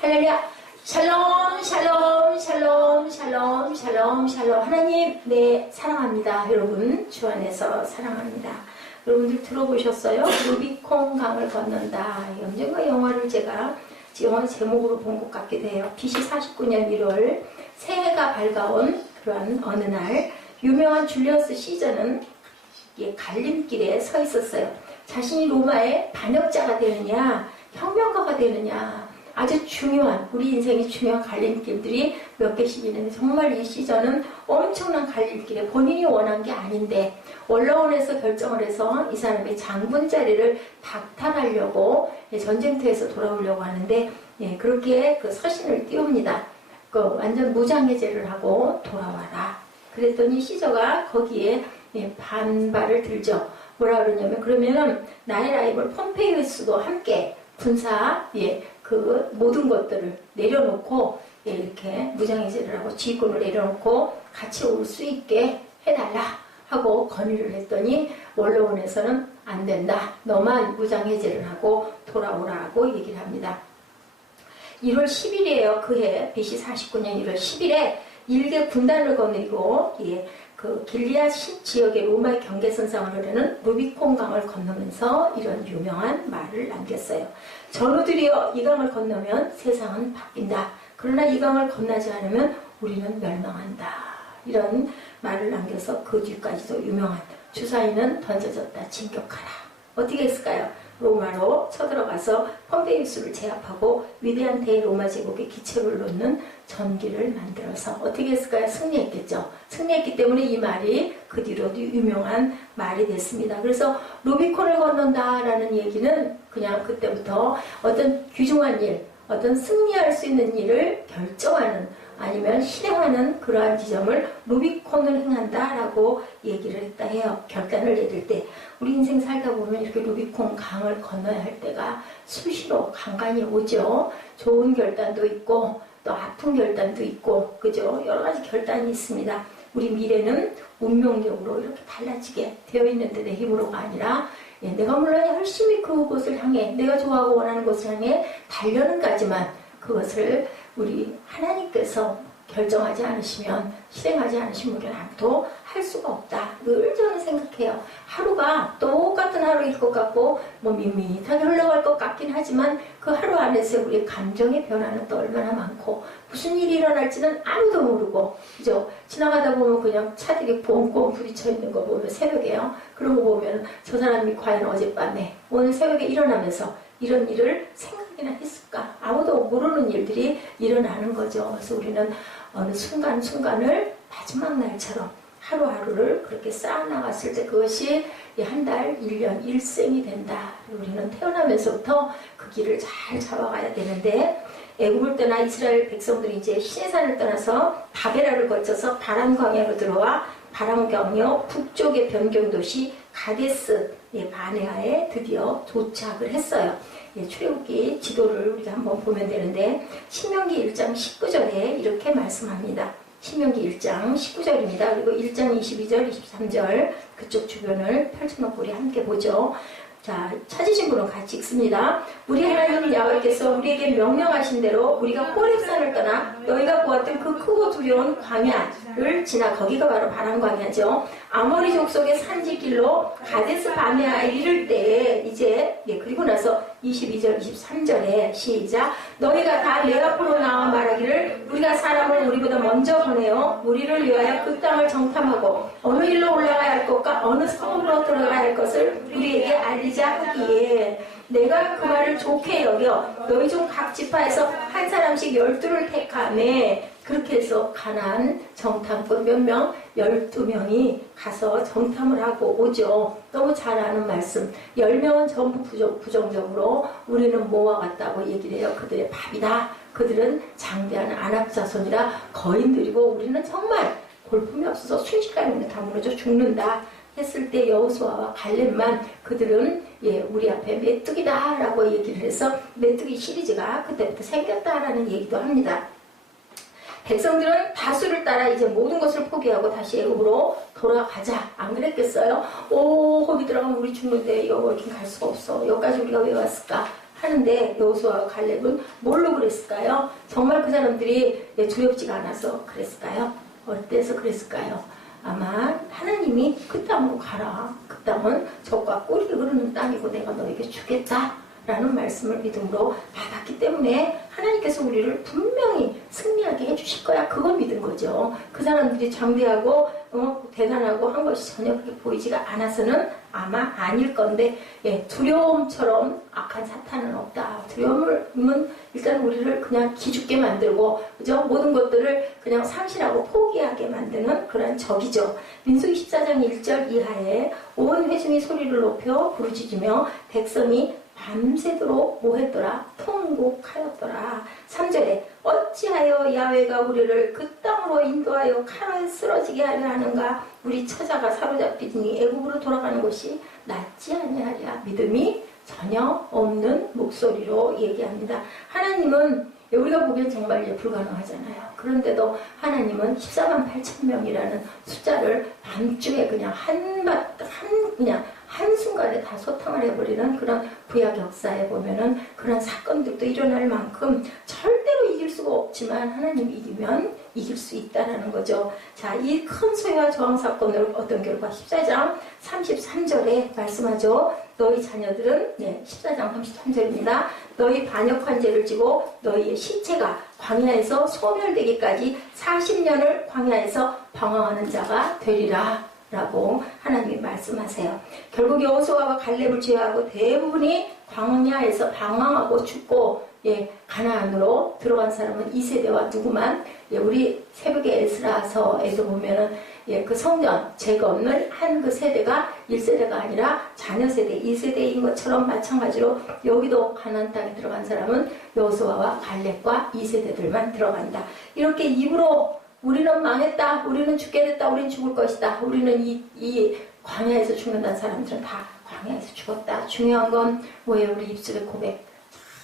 할렐루야. 샬롬 샬롬 샬롬 샬롬 샬롬 샬롬. 하나님 네 사랑합니다. 여러분 주 안에서 사랑합니다. 여러분들 들어보셨어요? 루비콘 강을 건넌다. 언젠가 영화를 제가 영화 제목으로 본 것 같기도 해요. BC 49년 1월 새해가 밝아온 그러한 어느 날 유명한 줄리어스 시저는 갈림길에 서 있었어요. 자신이 로마의 반역자가 되느냐 혁명가가 되느냐 아주 중요한 우리 인생의 중요한 갈림길들이 몇 개씩 있는데 정말 이 시저는 엄청난 갈림길에 본인이 원한 게 아닌데 언론에서 결정을 해서 이 사람의 장군 자리를 박탈하려고 전쟁터에서 돌아오려고 하는데 그렇게 그 서신을 띄웁니다. 완전 무장해제를 하고 돌아와라. 그랬더니 시저가 거기에 반발을 들죠. 뭐라 그러냐면 그러면 나의 라이벌 폼페이우스도 함께 군사 그 모든 것들을 내려놓고 이렇게 무장해제를 하고 지휘권을 내려놓고 같이 올 수 있게 해달라 하고 건의를 했더니 원로원에서는 안 된다. 너만 무장해제를 하고 돌아오라고 얘기를 합니다. 1월 10일이에요. 그해 BC 49년 1월 10일에 일개 군단을 거느리고 그 길리앗 지역의 로마의 경계선상을 흐르는 루비콘 강을 건너면서 이런 유명한 말을 남겼어요. 전우들이여 이 강을 건너면 세상은 바뀐다. 그러나 이 강을 건너지 않으면 우리는 멸망한다. 이런 말을 남겨서 그 뒤까지도 유명한 주사위는 던져졌다. 진격하라. 어떻게 했을까요? 로마로 쳐들어가서 폼페이우스를 제압하고 위대한 대로마 제국의 기초를 놓는 전기를 만들어서 어떻게 했을까요? 승리했겠죠. 승리했기 때문에 이 말이 그 뒤로도 유명한 말이 됐습니다. 그래서 루비콘을 건넌다라는 얘기는 그냥 그때부터 어떤 귀중한 일, 어떤 승리할 수 있는 일을 결정하는 아니면 실행하는 그러한 지점을 루비콘을 행한다라고 얘기를 했다 해요. 결단을 내릴 때 우리 인생 살다 보면 이렇게 루비콘 강을 건너야 할 때가 수시로 간간히 오죠. 좋은 결단도 있고 또 아픈 결단도 있고 그죠? 여러 가지 결단이 있습니다. 우리 미래는 운명적으로 이렇게 달라지게 되어 있는데 내 힘으로가 아니라 내가 물론 열심히 그곳을 향해 내가 좋아하고 원하는 곳을 향해 달려는까지만 그것을 우리 하나님께서 결정하지 않으시면 실행하지 않으시면 우리는 아무도 할 수가 없다. 늘 저는 생각해요. 하루가 똑같은 하루일 것 같고 밋밋하게 흘러갈 것 같긴 하지만 그 하루 안에서 우리의 감정의 변화는 또 얼마나 많고 무슨 일이 일어날지는 아무도 모르고 그죠? 지나가다 보면 그냥 차들이 꽁꽁 부딪혀 있는 거 보면 새벽에요. 그런 거 보면 저 사람이 과연 어젯밤에 오늘 새벽에 일어나면서 이런 일을 생각이나 했을까? 아무도 모르는 일들이 일어나는 거죠. 그래서 우리는 어느 순간순간을 마지막 날처럼 하루하루를 그렇게 쌓아나갔을 때 그것이 한 달, 1년, 일생이 된다. 우리는 태어나면서부터 그 길을 잘 잡아가야 되는데 애굽을 떠나 이스라엘 백성들이 이제 시내산을 떠나서 바베라를 거쳐서 바람 광야로 들어와 바람 광야 북쪽의 변경도시 가데스 바네아에 드디어 도착을 했어요. 출애굽기 지도를 우리가 한번 보면 되는데 신명기 1장 19절에 이렇게 말씀합니다. 신명기 1장 19절입니다. 그리고 1장 22절, 23절 그쪽 주변을 펼쳐놓고 우리 함께 보죠. 자, 찾으신 분은 같이 읽습니다. 우리 하나님 야훼께서 우리에게 명령하신 대로 우리가 호렙산을 떠나 너희가 보았던 그 크고 두려운 광야를 지나 거기가 바로 바람 광야죠. 아모리 족속의 산지길로 가데스 바네아에 이를 때에 이제 그리고 나서 22절 23절에 시작 너희가 다 내 앞으로 나와 말하기를 우리가 사람을 우리보다 먼저 보내어 우리를 위하여 그 땅을 정탐하고 어느 일로 올라가야 할 것과 어느 성으로 들어가야 할 것을 우리에게 알리자 하기에 내가 그 말을 좋게 여겨 너희 중 각 지파에서 한 사람씩 12를 택하매 그렇게 해서 가나안 정탐꾼 몇 명? 12명이 가서 정탐을 하고 오죠. 너무 잘 아는 말씀. 10명은 전부 부정적으로 우리는 뭐와 같다고 얘기를 해요. 그들의 밥이다. 그들은 장대한 아낙 자손이라 거인들이고 우리는 정말 골품이 없어서 순식간에 다 무너져 죽는다. 했을 때 여호수아와 갈렙만 그들은 우리 앞에 메뚜기다 라고 얘기를 해서 메뚜기 시리즈가 그때부터 생겼다라는 얘기도 합니다. 백성들은 다수를 따라 이제 모든 것을 포기하고 다시 애굽으로 돌아가자. 안 그랬겠어요? 거기 들어가면 우리 죽는데 여기 갈 수가 없어. 여기까지 우리가 왜 왔을까? 하는데 여호수아와 갈렙은 뭘로 그랬을까요? 정말 그 사람들이 두렵지가 않아서 그랬을까요? 어때서 그랬을까요? 아마 하나님이 그 땅으로 가라. 그 땅은 적과 꿀이 흐르는 땅이고 내가 너에게 주겠다. 라는 말씀을 믿음으로 받았기 때문에 하나님께서 우리를 분명히 승리하게 해주실 거야. 그걸 믿은 거죠. 그 사람들이 장대하고 대단하고 한 것이 전혀 그렇게 보이지가 않아서는 아마 아닐 건데 두려움처럼 악한 사탄은 없다. 두려움은 일단 우리를 그냥 기죽게 만들고 그죠? 모든 것들을 그냥 상실하고 포기하게 만드는 그런 적이죠. 민수기 14장 1절 이하에 온 회중이 소리를 높여 부르짖으며 백성이 밤새도록 뭐했더라? 통곡하였더라. 3절에 어찌하여 야훼가 우리를 그 땅으로 인도하여 칼에 쓰러지게 하려 하는가? 우리 처자가 사로잡히니 애국으로 돌아가는 것이 낫지 아니하랴. 믿음이 전혀 없는 목소리로 얘기합니다. 하나님은 우리가 보기엔 정말 불가능하잖아요. 그런데도 하나님은 14만 8천 명이라는 숫자를 밤중에 그냥 그냥 한순간에 다 소탕을 해버리는 그런 구약 역사에 보면은 그런 사건들도 일어날 만큼 절대로 이길 수가 없지만 하나님이 이기면 이길 수 있다는 거죠. 자, 이 큰 소유와 저항 사건을 어떤 결과 14장 33절에 말씀하죠. 너희 자녀들은 14장 33절입니다. 너희 반역한 죄를 지고 너희의 시체가 광야에서 소멸되기까지 40년을 광야에서 방황하는 자가 되리라. 라고 하나님이 말씀하세요. 결국 여호수아와 갈렙을 제외하고 대부분이 광야에서 방황하고 죽고 가나안으로 들어간 사람은 2세대와 누구만 우리 새벽에 에스라서에도 보면은 그 성전 재건을 한 그 세대가 1세대가 아니라 자녀 세대 2세대인 것처럼 마찬가지로 여기도 가나안 땅에 들어간 사람은 여호수아와 갈렙과 2세대들만 들어간다. 이렇게 입으로 우리는 망했다. 우리는 죽게 됐다. 우리는 죽을 것이다. 우리는 이 광야에서 죽는다는 사람들은 다 광야에서 죽었다. 중요한 건 뭐예요? 우리 입술의 고백.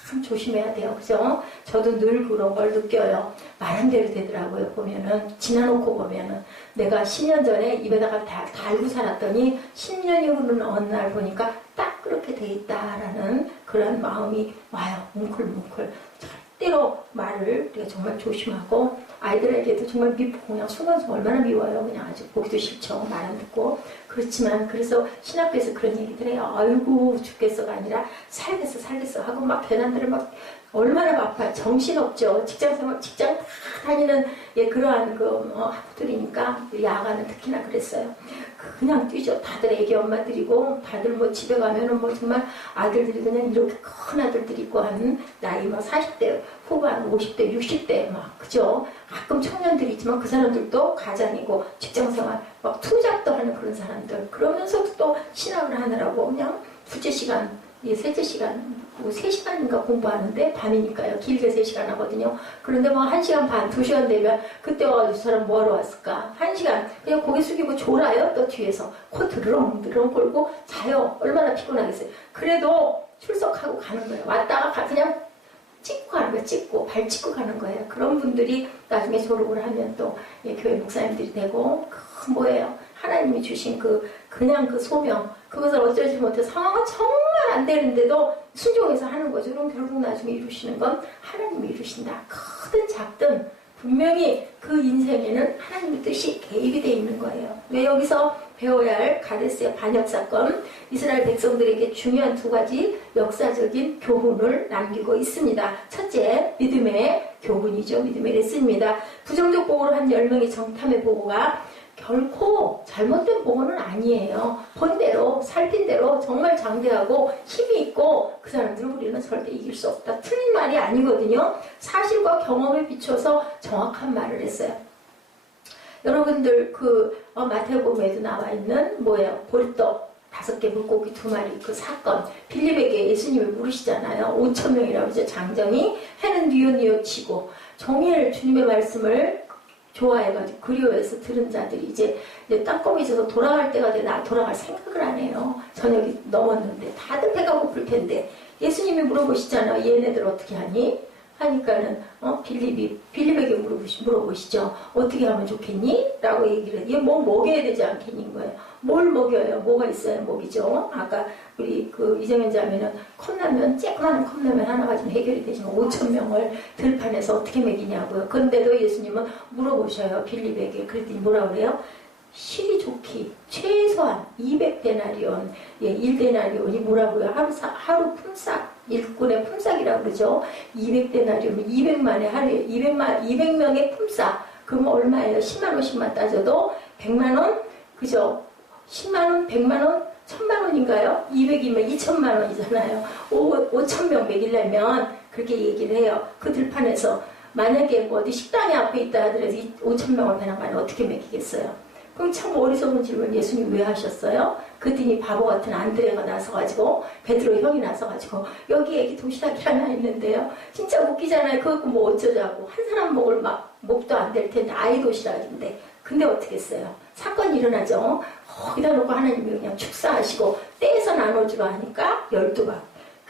참 조심해야 돼요. 그죠? 저도 늘 그런 걸 느껴요. 말한 대로 되더라고요. 보면은 지나놓고 보면은 내가 10년 전에 입에다가 달고 살았더니 10년이 흐르는 어느 날 보니까 딱 그렇게 돼 있다라는 그런 마음이 와요. 뭉클뭉클. 때로 말을 우리가 정말 조심하고 아이들에게도 정말 밉고 그냥 순간순간 얼마나 미워요. 그냥 아주 보기도 싫죠. 말 안 듣고. 그렇지만 그래서 신학교에서 그런 얘기들 해요. 아이고 죽겠어가 아니라 살겠어 하고 막 괜한들을 막 얼마나 바빠요. 정신없죠. 직장 다니는 그러한 학부들이니까 야간은 특히나 그랬어요. 그냥 뛰죠. 다들 애기 엄마들이고 다들 뭐 집에 가면은 뭐 정말 아들들이 그냥 이렇게 큰 아들들이 있고 하는 나이 막 40대 후반 50대 60대 막 그죠. 가끔 청년들이 있지만 그 사람들도 가장이고 직장생활 막 투잡도 하는 그런 사람들 그러면서도 또 신학을 하느라고 그냥 둘째 시간 셋째 시간, 3시간인가 공부하는데 밤이니까요. 길게 3시간 하거든요. 그런데 뭐 1시간 반, 2시간 되면 그때 와가지고 저 사람 뭐하러 왔을까? 1시간 그냥 고개 숙이고 졸아요. 또 뒤에서 코 드렁드렁 걸고 자요. 얼마나 피곤하겠어요. 그래도 출석하고 가는 거예요. 왔다가 그냥 찍고 가는 거예요. 발 찍고 가는 거예요. 그런 분들이 나중에 졸업을 하면 또 교회 목사님들이 되고 뭐예요? 하나님이 주신 그냥 그 소명 그것을 어쩌지 못해 상황은 정말 안 되는데도 순종해서 하는 거죠. 그럼 결국 나중에 이루시는 건 하나님이 이루신다. 크든 작든 분명히 그 인생에는 하나님의 뜻이 개입이 되어 있는 거예요. 왜 여기서 배워야 할 가데스의 반역 사건 이스라엘 백성들에게 중요한 2가지 역사적인 교훈을 남기고 있습니다. 첫째, 믿음의 교훈이죠. 믿음의 레슨입니다. 부정적 보고를 한 10명의 정탐의 보고가 결코 잘못된 보고는 아니에요. 본 대로 살핀 대로 정말 장대하고 힘이 있고 그 사람들을 우리는 절대 이길 수 없다. 틀린 말이 아니거든요. 사실과 경험에 비춰서 정확한 말을 했어요. 여러분들 마태복음에도 나와 있는 보리떡 5개 물고기 2마리 그 사건 빌립에게 예수님을 물으시잖아요. 5,000명이라고 이제 장정이 해는 뉘엿뉘엿치고 종일 주님의 말씀을 좋아해가지고 그리워해서 들은 자들이 이제 땅콩이 져서 돌아갈 때가 돼 나 돌아갈 생각을 안 해요. 저녁이 넘었는데 다들 배가 고플 텐데 예수님이 물어보시잖아요. 얘네들 어떻게 하니? 하니까는 빌립에게 물어보시죠. 어떻게 하면 좋겠니? 라고 얘기를 해요. 얘 뭐 먹여야 되지 않겠니? 거예요. 뭘 먹여요? 뭐가 있어야 먹이죠? 아까 우리 그 이정현 자매는 컵라면, 쬐끄만 컵라면 하나 가지고 해결이 되지만 5천 명을 들판에서 어떻게 먹이냐고요. 그런데도 예수님은 물어보셔요. 빌립에게. 그랬더니 뭐라 그래요? 실이 좋기 최소한 200데나리온, 예, 1데나리온이 뭐라고요? 하루 품삯, 일꾼의 품삯이라고 그러죠. 200데나리온, 200만에 하루에 200명의 품삯. 그럼 얼마예요? 10만 원씩만 따져도 100만 원, 그죠? 10만 원, 100만 원, 1000만 원인가요? 200이면 2000만 원이잖아요. 5,000명 먹이려면 그렇게 얘기를 해요. 그 들판에서 만약에 뭐 어디 식당에 앞에 있다 하더라도 5,000명을 배낭간에 어떻게 먹이겠어요? 그럼 참 어리석은 질문 예수님 왜 하셨어요? 그랬더니 바보 같은 안드레가 나서가지고 베드로 형이 나서가지고 여기 애기 도시락이 하나 있는데요. 진짜 웃기잖아요. 그거 뭐 어쩌자고. 한 사람 먹을 목도 안 될 텐데 아이 도시락인데. 근데 어떻게 했어요? 사건이 일어나죠. 거기다 놓고 하나님이 그냥 축사하시고 떼서 나눠주라 하니까 12박.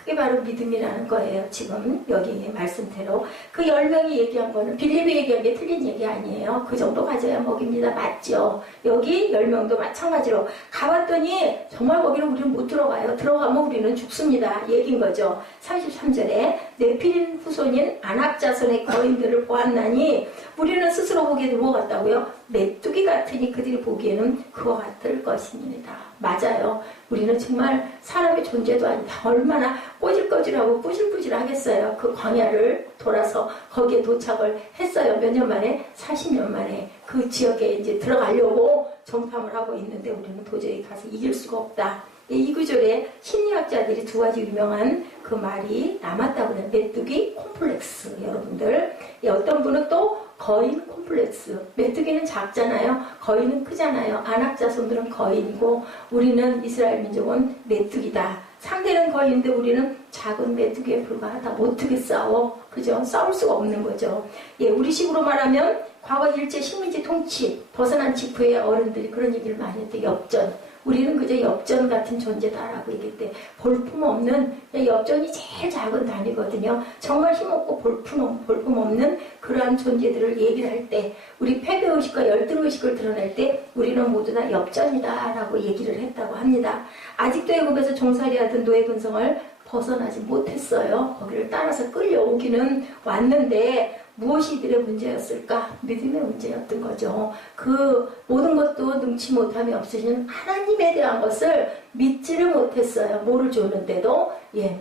그게 바로 믿음이라는 거예요. 지금 여기 말씀대로. 그 10명이 얘기한 거는 빌립이 얘기한 게 틀린 얘기 아니에요. 그 정도 가져야 먹입니다. 맞죠? 여기 10명도 마찬가지로 가봤더니 정말 거기는 우리는 못 들어가요. 들어가면 우리는 죽습니다. 얘기인 거죠. 33절에 네피린 후손인 아낙 자손의 거인들을 보았나니 우리는 스스로 보기에도 뭐 같다고요? 메뚜기 같으니 그들이 보기에는 그와 같을 것입니다. 맞아요. 우리는 정말 사람의 존재도 아니다. 얼마나 꼬질꼬질하고 뿌질뿌질하겠어요. 그 광야를 돌아서 거기에 도착을 했어요. 몇 년 만에? 40년 만에 그 지역에 이제 들어가려고 정탐을 하고 있는데 우리는 도저히 가서 이길 수가 없다. 이 구절에 심리학자들이 두 가지 유명한 그 말이 남았다고 해요. 메뚜기 콤플렉스, 여러분들. 어떤 분은 또 거인 콤플렉스. 메뚜기는 작잖아요. 거인은 크잖아요. 아낙 자손들은 거인이고 우리는 이스라엘 민족은 메뚜기다. 상대는 거인인데 우리는 작은 메뚜기에 불과하다. 어떻게 싸워? 그죠? 싸울 수가 없는 거죠. 예, 우리식으로 말하면 과거 일제 식민지 통치 벗어난 직후의 어른들이 그런 얘기를 많이 했대. 엽전. 우리는 그저 엽전 같은 존재다라고 얘기했대. 볼품없는, 엽전이 제일 작은 단위거든요. 정말 힘없고 볼품없는 그러한 존재들을 얘기를 할 때, 우리 패배의식과 열등의식을 드러낼 때, 우리는 모두 다 엽전이다라고 얘기를 했다고 합니다. 아직도 애굽에서 종살이하던 노예 근성을 벗어나지 못했어요. 거기를 따라서 끌려오기는 왔는데, 무엇이 이들의 문제였을까? 믿음의 문제였던 거죠. 그 모든 것도 능치 못함이 없으신 하나님에 대한 것을 믿지를 못했어요. 뭐를 주는데도 물도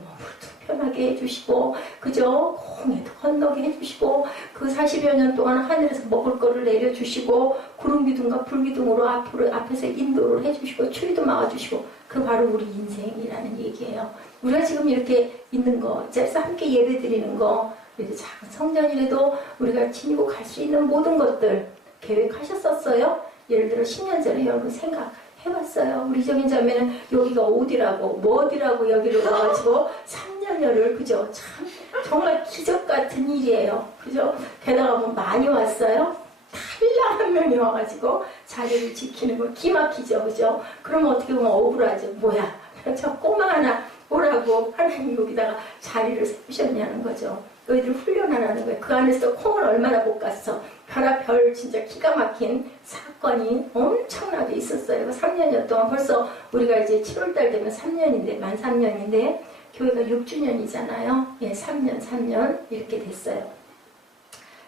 편하게 해주시고 그죠? 공에도 건너게 해주시고 그 40여 년 동안 하늘에서 먹을 거를 내려주시고 구름 기둥과 불 기둥으로 앞에서 인도를 해주시고 추위도 막아주시고 그 바로 우리 인생이라는 얘기예요. 우리가 지금 이렇게 있는 거, 그래서 함께 예배 드리는 거 이렇게 작은 성전이라도 우리가 지니고 갈 수 있는 모든 것들 계획하셨었어요? 예를 들어 10년 전에 여러분 생각해봤어요? 우리 정인 자매는 여기가 어디라고 뭐 어디라고 여기를 와가지고 3년여를 그죠? 참 정말 기적 같은 일이에요. 그죠? 게다가 뭐 많이 왔어요? 탈락 한 명이 와가지고 자리를 지키는 거 기막히죠. 그죠? 그러면 어떻게 보면 억울하죠. 뭐야 저 꼬마 하나 오라고 하나님 여기다가 자리를 세우셨냐는 거죠. 너희들 훈련하라는 거예요. 그 안에서 콩을 얼마나 볶았어. 별의별 진짜 기가 막힌 사건이 엄청나게 있었어요. 3년여 동안 벌써 우리가 이제 7월달 되면 3년인데 만 3년인데 교회가 6주년이잖아요. 예, 3년 이렇게 됐어요.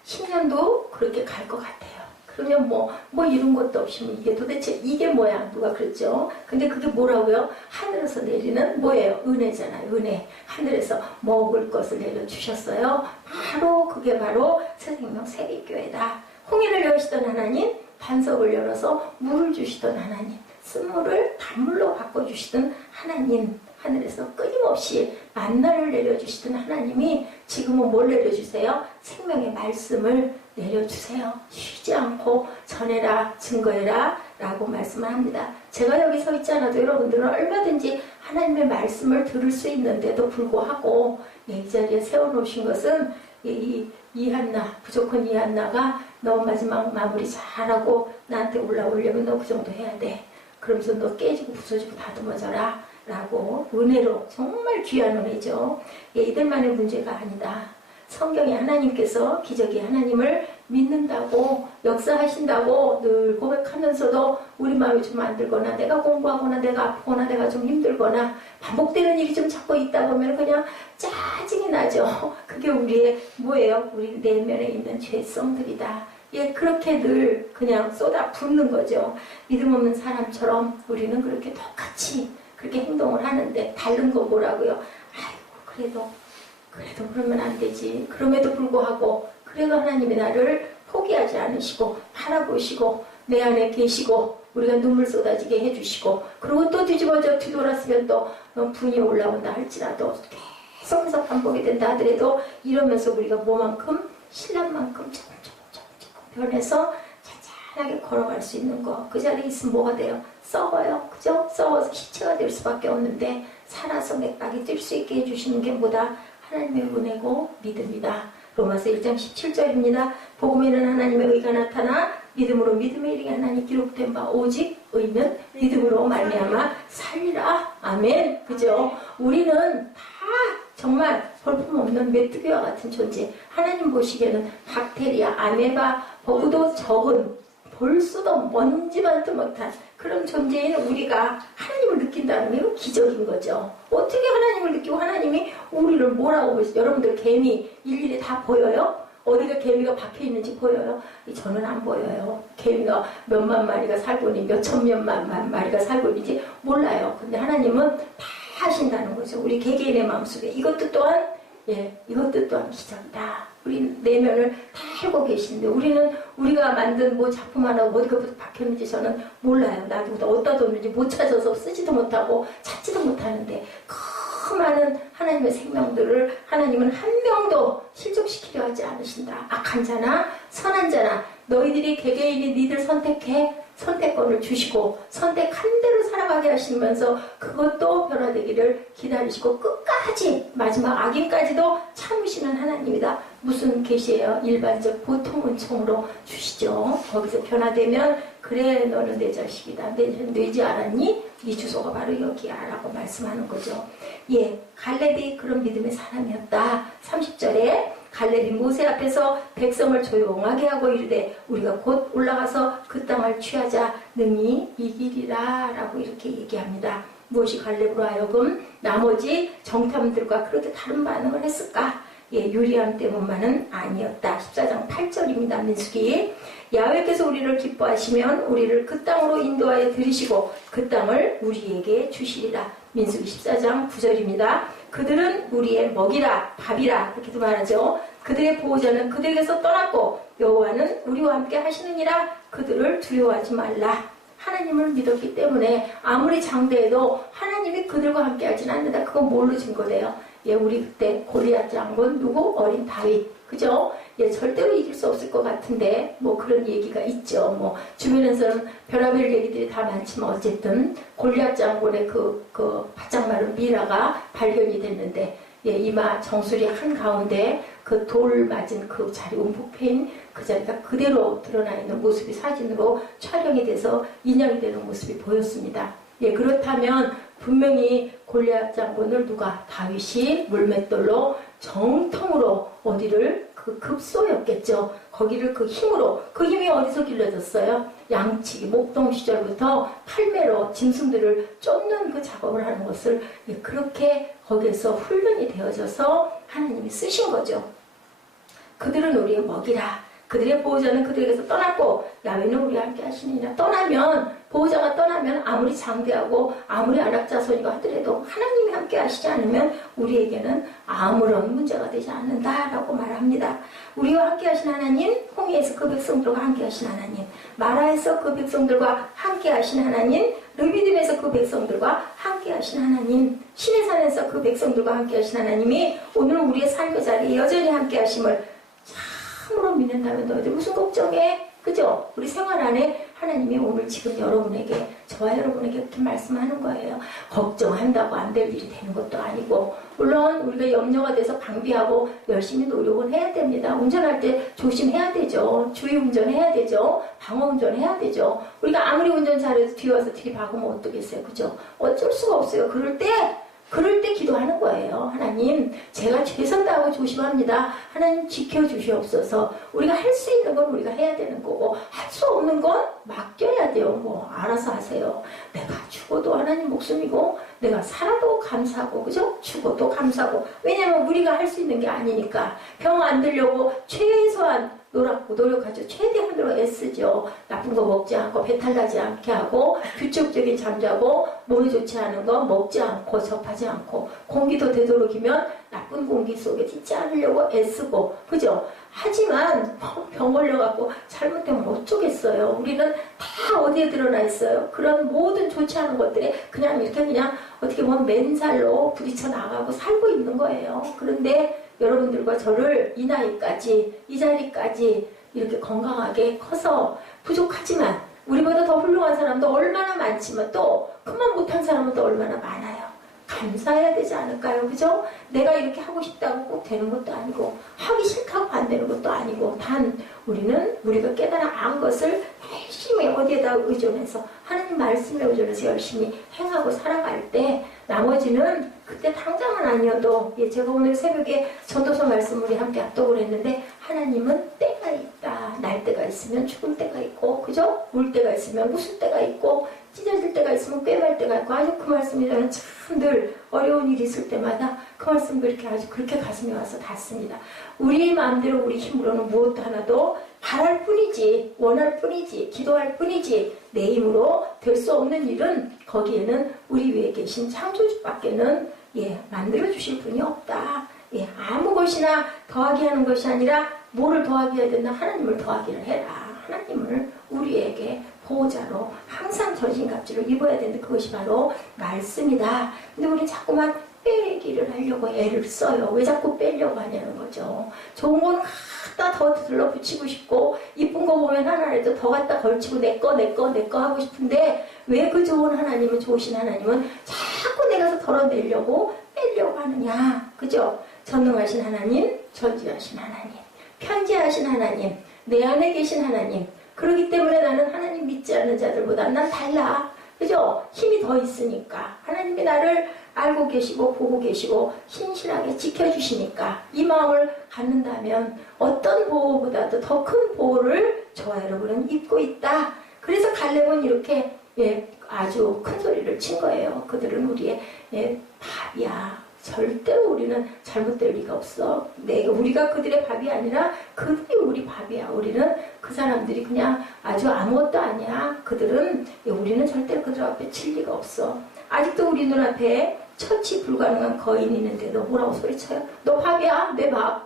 10년도 그렇게 갈 것 같아요. 그러면 뭐 이런 것도 없이 이게 도대체 이게 뭐야? 누가 그랬죠? 근데 그게 뭐라고요? 하늘에서 내리는 뭐예요? 은혜잖아요. 은혜. 하늘에서 먹을 것을 내려주셨어요. 그게 바로 새생명 세계교회다. 홍해를 여시던 하나님, 반석을 열어서 물을 주시던 하나님, 쓴물을 단물로 바꿔주시던 하나님, 하늘에서 끊임없이 만나를 내려주시던 하나님이 지금은 뭘 내려주세요? 생명의 말씀을 내려주세요. 쉬지 않고 전해라, 증거해라 라고 말씀을 합니다. 제가 여기 서 있지 않아도 여러분들은 얼마든지 하나님의 말씀을 들을 수 있는데도 불구하고 이 자리에 세워놓으신 것은 이한나, 부족한 이한나가 너 마지막 마무리 잘하고 나한테 올라오려면 너 그 정도 해야 돼. 그러면서 너 깨지고 부서지고 다듬어져라 라고 은혜로 정말 귀한 은혜죠. 이들만의 문제가 아니다. 성경에 하나님께서 기적의 하나님을 믿는다고 역사하신다고 늘 고백하면서도 우리 마음이 좀 안 들거나 내가 공부하거나 내가 아프거나 내가 좀 힘들거나 반복되는 일이 좀 자꾸 있다 보면 그냥 짜증이 나죠. 그게 우리의 뭐예요? 우리 내면에 있는 죄성들이다. 예, 그렇게 늘 그냥 쏟아 붓는 거죠. 믿음 없는 사람처럼 우리는 그렇게 똑같이 그렇게 행동을 하는데 다른 거 뭐라고요? 아이고 그래도 그러면 안 되지. 그럼에도 불구하고 그래도 하나님이 나를 포기하지 않으시고 바라보시고 내 안에 계시고 우리가 눈물 쏟아지게 해주시고 그리고 또 뒤돌았으면 또 분이 올라온다 할지라도 계속해서 반복이 된다 하더라도 이러면서 우리가 뭐만큼 신랑만큼 조금 변해서 찬찬하게 걸어갈 수 있는 거. 그 자리에 있으면 뭐가 돼요? 썩어요. 그죠? 썩어서 시체가 될 수밖에 없는데 살아서 맥박이 뛸 수 있게 해주시는 게 뭐다? 하나님의 은혜고 믿음이다. 로마서 1장 17절입니다. 복음에는 하나님의 의가 나타나 믿음으로 믿음에 이르게 하나님 기록된 바 오직 의는 믿음으로 말미암아 살리라. 아멘. 그죠? 우리는 다 정말 볼품없는 메뚜기와 같은 존재. 하나님 보시기에는 박테리아, 아메바, 버그도 적은 볼 수도 먼지만도 못한 그런 존재인 우리가 하나님을 느낀다는 게 기적인 거죠. 어떻게 하나님을 느끼고 하나님이 우리를 뭐라고 보시죠? 여러분들 개미 일일이 다 보여요? 어디가 개미가 박혀 있는지 보여요? 저는 안 보여요. 개미가 몇만 마리가 살고 있는지 몇천몇만 마리가 살고 있는지 몰라요. 근데 하나님은 다 하신다는 거죠. 우리 개개인의 마음속에 이것도 또한 기적이다. 우리 내면을 다 알고 계시는데 우리가 만든 뭐 작품 하나 어디가 박혔는지 저는 몰라요. 나도 어디다 뒀는지 못 찾아서 쓰지도 못하고 찾지도 못하는데 그 많은 하나님의 생명들을 하나님은 한 명도 실족시키려 하지 않으신다. 악한 자나 선한 자나 너희들이 개개인이 니들 선택권을 주시고 선택한 대로 살아가게 하시면서 그것도 변화되기를 기다리시고 끝까지 마지막 악인까지도 참으시는 하나님이다. 무슨 계시예요? 일반적 보통 은총으로 주시죠. 거기서 변화되면 그래 너는 내 자식이다. 내지 않았니? 네 주소가 바로 여기야 라고 말씀하는 거죠. 예, 갈렙이 그런 믿음의 사람이었다. 30절에 갈렙이 모세 앞에서 백성을 조용하게 하고 이르되 우리가 곧 올라가서 그 땅을 취하자 능히 이기리라 라고 이렇게 얘기합니다. 무엇이 갈렙으로 하여금 나머지 정탐들과 그렇게 다른 반응을 했을까? 예, 유리함 때문만은 아니었다. 14장 8절입니다. 민수기 야훼께서 우리를 기뻐하시면 우리를 그 땅으로 인도하여 들이시고 그 땅을 우리에게 주시리라. 민수기 14장 9절입니다. 그들은 우리의 먹이라 밥이라 그렇게도 말하죠. 그들의 보호자는 그들에게서 떠났고 여호와는 우리와 함께 하시느니라. 그들을 두려워하지 말라. 하나님을 믿었기 때문에 아무리 장대해도 하나님이 그들과 함께 하진 않는다. 그건 뭘로 증거돼요? 예, 우리 그때 골리앗 장군 누구? 어린 다윗. 그죠? 예, 절대로 이길 수 없을 것 같은데 뭐 그런 얘기가 있죠. 뭐 주변에서는 별의별 얘기들이 다 많지만 어쨌든 골리앗 장군의 그 바짝 마른 미라가 발견이 됐는데 예, 이마 정수리 한가운데 그 돌 맞은 그 자리 움푹 패인 그 자리가 그대로 드러나 있는 모습이 사진으로 촬영이 돼서 인양이 되는 모습이 보였습니다. 예, 그렇다면 분명히 골리앗 장군을 누가? 다윗이 물맷돌로 정통으로 어디를 그 급소였겠죠. 거기를 그 힘으로 그 힘이 어디서 길러졌어요? 양치기 목동 시절부터 팔매로 짐승들을 쫓는 그 작업을 하는 것을 예, 그렇게 거기에서 훈련이 되어져서 하나님이 쓰신 거죠. 그들은 우리의 먹이라. 그들의 보호자는 그들에게서 떠났고 야훼는 우리와 함께 하시느니라. 보호자가 떠나면 아무리 장대하고 아무리 안악자손이고 하더라도 하나님이 함께 하시지 않으면 우리에게는 아무런 문제가 되지 않는다라고 말합니다. 우리와 함께 하신 하나님, 홍해에서 그 백성들과 함께 하신 하나님, 마라에서 그 백성들과 함께 하신 하나님, 르비딤에서 그 백성들과 함께 하신 하나님, 시내산에서 그 백성들과 함께 하신 하나님이 오늘 우리의 삶의 자리에 여전히 함께 하심을 참으로 믿는다면 너희들 무슨 걱정해? 그죠? 우리 생활 안에 하나님이 오늘 지금 여러분에게 저와 여러분에게 그렇게 말씀하는 거예요. 걱정한다고 안 될 일이 되는 것도 아니고 물론 우리가 염려가 돼서 방비하고 열심히 노력은 해야 됩니다. 운전할 때 조심해야 되죠. 주의 운전해야 되죠. 방어 운전해야 되죠. 우리가 아무리 운전 잘해도 뒤에 와서 들이박으면 어떠겠어요. 그죠? 어쩔 수가 없어요. 그럴 때 그럴 때 기도하는 거예요. 하나님, 제가 최선 다하고 조심합니다. 하나님 지켜주시옵소서. 우리가 할 수 있는 건 우리가 해야 되는 거고, 할 수 없는 건 맡겨야 돼요. 뭐 알아서 하세요. 내가 죽어도 하나님 목숨이고, 내가 살아도 감사하고, 그죠? 죽어도 감사하고. 왜냐면 우리가 할 수 있는 게 아니니까. 병 안 들려고 최소한 노력하죠. 최대한으로 애쓰죠. 나쁜 거 먹지 않고 배탈 나지 않게 하고, 규칙적인 잠자고, 몸에 좋지 않은 거 먹지 않고 접하지 않고, 공기도 되도록이면 나쁜 공기 속에 있지 않으려고 애쓰고, 그죠? 하지만 병 걸려갖고 잘못되면 어쩌겠어요. 우리는 다 어디에 드러나 있어요. 그런 모든 좋지 않은 것들에 그냥 이렇게 그냥 어떻게 보면 맨살로 부딪혀 나가고 살고 있는 거예요. 그런데 여러분들과 저를 이 나이까지, 이 자리까지 이렇게 건강하게 커서, 부족하지만 우리보다 더 훌륭한 사람도 얼마나 많지만 또 그만 못한 사람은 또 얼마나 많아요. 감사해야 되지 않을까요? 그죠? 내가 이렇게 하고 싶다고 꼭 되는 것도 아니고, 하기 싫다고 안 되는 것도 아니고, 단 우리는 우리가 깨달아 안 것을 열심히 어디에다 의존해서, 하나님 말씀에 의존해서 열심히 행하고 살아갈 때, 나머지는 그때 당장은 아니어도, 제가 오늘 새벽에 전도서 말씀 우리 함께 합독을 했는데, 하나님은 때가 있다. 날 때가 있으면 죽을 때가 있고, 그죠? 울 때가 있으면 웃을 때가 있고, 찢어질 때가 있으면 꿰맬 때가 있고, 아주 그 말씀이 저는 참 늘 어려운 일이 있을 때마다 그 말씀 그렇게 가슴에 와서 닿습니다. 우리 마음대로 우리 힘으로는 무엇도 하나도 바랄 뿐이지, 원할 뿐이지, 기도할 뿐이지, 내 힘으로 될 수 없는 일은 거기에는 우리 위에 계신 창조주밖에는 만들어 주실 분이 없다. 아무 것이나 더하게 하는 것이 아니라 뭐를 더하게 해야 된다? 하나님을 더하기를 해라. 하나님을 우리에게 보호자로 항상 전신갑주로 입어야 되는데, 그것이 바로 말씀이다. 근데 우리는 자꾸만 빼기를 하려고 애를 써요. 왜 자꾸 빼려고 하냐는 거죠. 좋은 건 갖다 더 들러붙이고 싶고, 이쁜 거 보면 하나라도 더 갖다 걸치고 내 거 하고 싶은데, 왜 그 좋은 하나님은, 좋으신 하나님은 자꾸 내가서 덜어내려고 빼려고 하느냐. 그죠? 전능하신 하나님, 전지하신 하나님, 편지하신 하나님, 내 안에 계신 하나님. 그렇기 때문에 나는 하나님 믿지 않는 자들보다 난 달라. 그죠? 힘이 더 있으니까. 하나님이 나를 알고 계시고 보고 계시고 신실하게 지켜주시니까, 이 마음을 갖는다면 어떤 보호보다도 더 큰 보호를 저와 여러분은 입고 있다. 그래서 갈렙은 이렇게 아주 큰 소리를 친 거예요. 그들은 우리의 밥이야. 절대로 우리는 잘못될 리가 없어. 우리가 그들의 밥이 아니라 그들이 우리 밥이야. 우리는 그 사람들이 그냥 아주 아무것도 아니야. 우리는 절대로 그들 앞에 칠 리가 없어. 아직도 우리 눈앞에 처치 불가능한 거인이 있는데도 뭐라고 소리쳐요? 너 밥이야? 내 밥.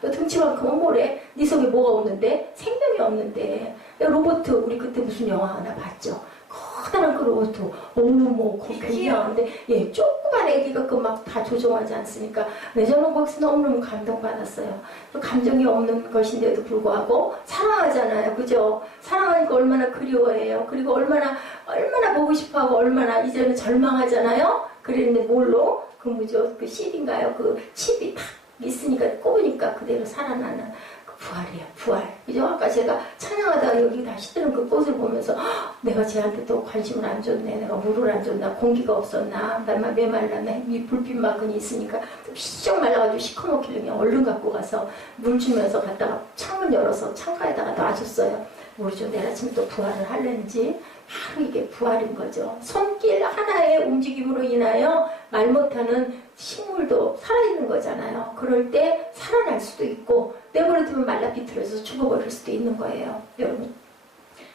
너 등치만큼은 뭐래? 네 속에 뭐가 없는데? 생명이 없는데. 로봇, 우리 그때 무슨 영화 하나 봤죠? 커다란 그 로봇, 굉장한데, 조그만 애기가 막 다 조종하지 않습니까? 저는 거기서 너무너무 감동받았어요. 또 감정이 없는 것인데도 불구하고 사랑하잖아요. 그죠? 사랑하니까 얼마나 그리워해요. 그리고 얼마나 보고 싶어 하고, 얼마나 이제는 절망하잖아요? 그랬는데 뭘로? 그 CD인가요? 그 칩이 탁 있으니까, 꼽으니까 그대로 살아나는 부활이에요. 부활. 그죠? 아까 제가 찬양하다가 여기 다시 들은 그 꽃을 보면서 내가 쟤한테 또 관심을 안 줬네. 내가 물을 안 줬나. 공기가 없었나. 나만 메말랐나. 이 불빛만큼이 있으니까 휘쩍 말라가지고 시커멓길래 그냥 얼른 갖고 가서 물 주면서 갔다가 창문 열어서 창가에다가 놔줬어요. 모르죠. 내일 아침에 또 부활을 하려는지. 바로 이게 부활인 거죠. 손길 하나의 움직임으로 인하여 말 못하는 식물도 살아있는 거잖아요. 그럴 때 살아날 수도 있고, 내버려두면 말라 비틀어서 죽어버릴 수도 있는 거예요. 여러분,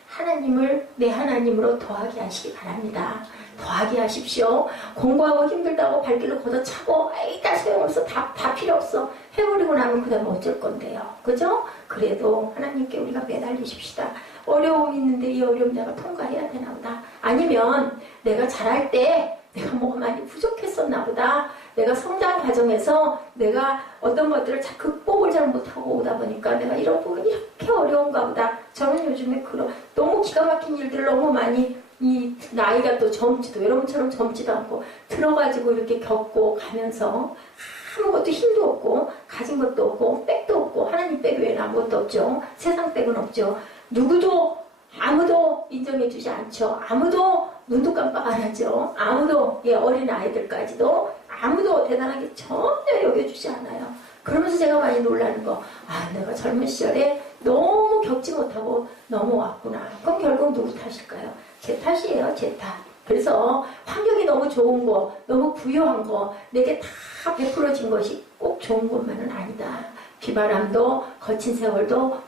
하나님을 내 하나님으로 더하게 하시기 바랍니다. 더하게 하십시오. 공부하고 힘들다고 발길로 걷어차고 다 소용없어. 다 필요 없어. 해버리고 나면 그 다음에 어쩔 건데요. 그죠? 그래도 하나님께 우리가 매달리십시다. 어려움이 있는데 이 어려움 내가 통과해야 되나 보다. 아니면 내가 잘할 때 내가 뭐가 많이 부족했었나 보다. 내가 성장 과정에서 내가 어떤 것들을 극복을 잘 못하고 오다 보니까 내가 이런 부분이 이렇게 어려운가 보다. 저는 요즘에 너무 기가 막힌 일들을 너무 많이, 이 나이가 또 젊지도, 여러분처럼 젊지도 않고 들어가지고 이렇게 겪고 가면서 아무것도 힘도 없고 가진 것도 없고 백도 없고, 하나님 백 외에는 아무것도 없죠. 세상 백은 없죠. 아무도 인정해주지 않죠. 아무도 눈도 깜빡 안 하죠. 아무도, 어린 아이들까지도 아무도 대단하게 전혀 여겨주지 않아요. 그러면서 제가 많이 놀라는 거, 내가 젊은 시절에 너무 겪지 못하고 넘어왔구나. 그럼 결국 누구 탓일까요? 제 탓이에요, 제 탓. 그래서 환경이 너무 좋은 거, 너무 부유한 거, 내게 다 베풀어진 것이 꼭 좋은 것만은 아니다. 비바람도 거친 세월도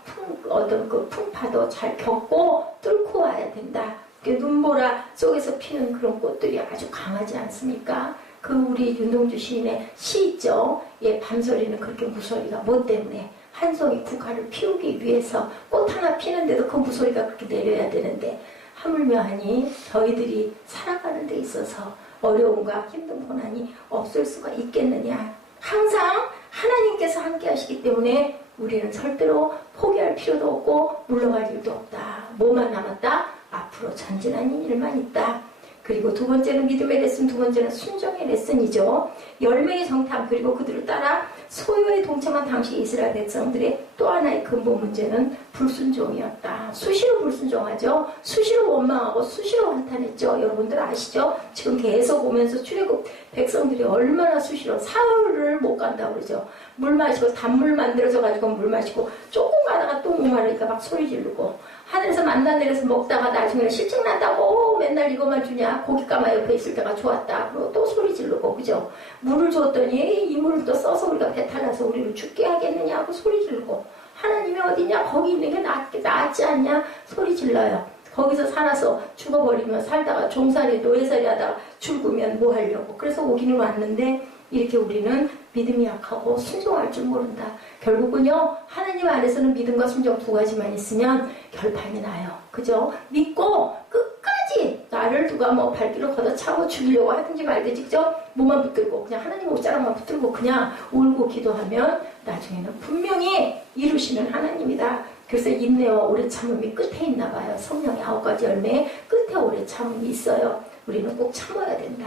어떤 그 풍파도 잘 겪고 뚫고 와야 된다. 눈보라 속에서 피는 그런 꽃들이 아주 강하지 않습니까? 그 우리 윤동주 시인의 시 있죠. 밤소리는 그렇게 무소리가 뭐 때문에 한 송이 국화를 피우기 위해서 꽃 하나 피는데도 그 무소리가 그렇게 내려야 되는데 하물며 하니 저희들이 살아가는 데 있어서 어려움과 힘든 고난이 없을 수가 있겠느냐. 항상 하나님께서 함께 하시기 때문에 우리는 절대로 포기할 필요도 없고 물러갈 일도 없다. 뭐만 남았다? 앞으로 전진하는 일만 있다. 그리고 두 번째는 믿음의 레슨, 두 번째는 순종의 레슨이죠. 10명의 정탐 그리고 그들을 따라 소요에 동참한 당시 이스라엘 백성들의 또 하나의 근본 문제는 불순종이었다. 수시로 불순종하죠. 수시로 원망하고 수시로 한탄했죠. 여러분들 아시죠? 지금 계속 오면서 출애굽 백성들이 얼마나 수시로 사흘을 못 간다고 그러죠. 물 마시고 단물 만들어져 가지고 물 마시고 조금 가다가 또 목마르니까 막 소리 지르고 하늘에서 만나 내려서 먹다가 나중에 실증 난다고 맨날 이것만 주냐. 고깃가마 옆에 있을 때가 좋았다. 그리고 또 소리 지르고 그죠. 물을 줬더니 이 물을 또 써서 우리가 배탈 나서 우리를 죽게 하겠느냐 하고 소리 지르고 하나님이 어디냐 거기 있는 게 낫지 않냐 소리 질러요. 거기서 살아서 죽어버리면 살다가 종살이 노예살이 하다가 죽으면 뭐 하려고. 그래서 오기는 왔는데 이렇게 우리는 믿음이 약하고 순종할 줄 모른다. 결국은요 하나님 안에서는 믿음과 순종 두 가지만 있으면 결판이 나요. 그죠? 믿고 끝까지 나를 누가 뭐 발길을 걷어차고 죽이려고 하든지 말든지 그죠? 뭐만 붙들고 그냥 하나님 옷자락만 붙들고 그냥 울고 기도하면 나중에는 분명히 이루시는 하나님이다. 그래서 인내와 오래 참음이 끝에 있나 봐요. 성령의 9가지 열매에 끝에 오래 참음이 있어요. 우리는 꼭 참아야 된다.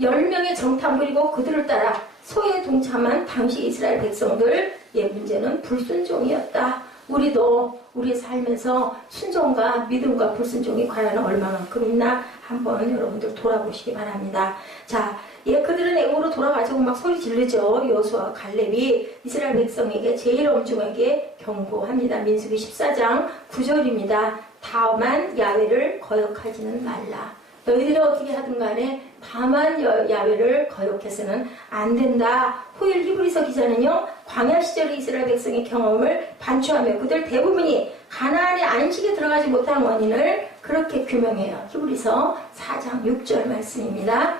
10명의 정탐 그리고 그들을 따라 소에 동참한 당시 이스라엘 백성들의 문제는 불순종이었다. 우리도 우리 삶에서 순종과 믿음과 불순종이 과연 얼마만큼 있나 한번 여러분들 돌아보시기 바랍니다. 자, 그들은 애굽으로 돌아가지고 막 소리 지르죠. 여호수아와 갈렙이 이스라엘 백성에게 제일 엄중하게 경고합니다. 민수기 14장 9절입니다. 다만 야훼를 거역하지는 말라. 너희들이 어떻게 하든 간에 다만 야훼를 거역해서는 안 된다. 후일 히브리서 기자는요. 광야 시절의 이스라엘 백성의 경험을 반추하며 그들 대부분이 가나안의 안식에 들어가지 못한 원인을 그렇게 규명해요. 히브리서 4장 6절 말씀입니다.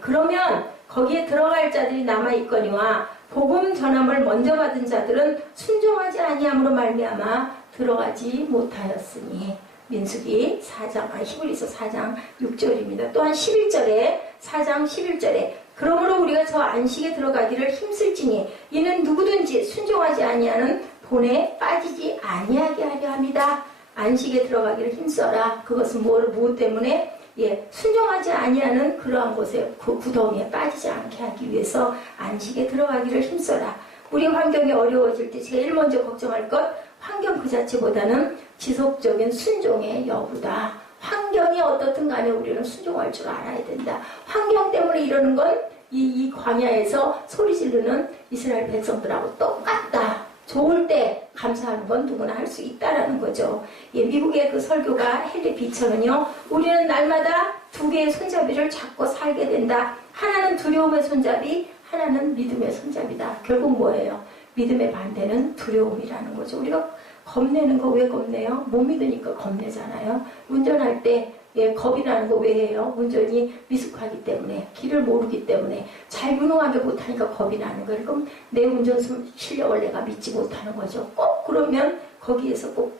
그러면 거기에 들어갈 자들이 남아있거니와 복음 전함을 먼저 받은 자들은 순종하지 아니함으로 말미암아 들어가지 못하였으니 민수기 4장, 히브리서 4장 6절입니다. 또한 11절에 4장 11절에 그러므로 우리가 저 안식에 들어가기를 힘쓸지니 이는 누구든지 순종하지 아니하는 본에 빠지지 아니하게 하려 합니다. 안식에 들어가기를 힘써라. 그것은 무엇 때문에? 순종하지 아니하는 그러한 곳에 그 구덩이에 빠지지 않게 하기 위해서 안식에 들어가기를 힘써라. 우리 환경이 어려워질 때 제일 먼저 걱정할 것 환경 그 자체보다는 지속적인 순종의 여부다. 환경이 어떻든 간에 우리는 순종할 줄 알아야 된다. 환경 때문에 이러는 건 이 광야에서 소리 지르는 이스라엘 백성들하고 똑같다. 좋을 때 감사하는 건 누구나 할 수 있다라는 거죠. 미국의 그 설교가 헨리 비처는요. 우리는 날마다 두 개의 손잡이를 잡고 살게 된다. 하나는 두려움의 손잡이, 하나는 믿음의 손잡이다. 결국 뭐예요? 믿음의 반대는 두려움이라는 거죠. 우리가 겁내는 거 왜 겁내요? 못 믿으니까 겁내잖아요. 운전할 때 겁이 나는 거 왜 해요? 운전이 미숙하기 때문에, 길을 모르기 때문에, 잘 유능하게 못하니까 겁이 나는 거예요. 그럼 내 운전 실력을 내가 믿지 못하는 거죠. 꼭 그러면 거기에서 꼭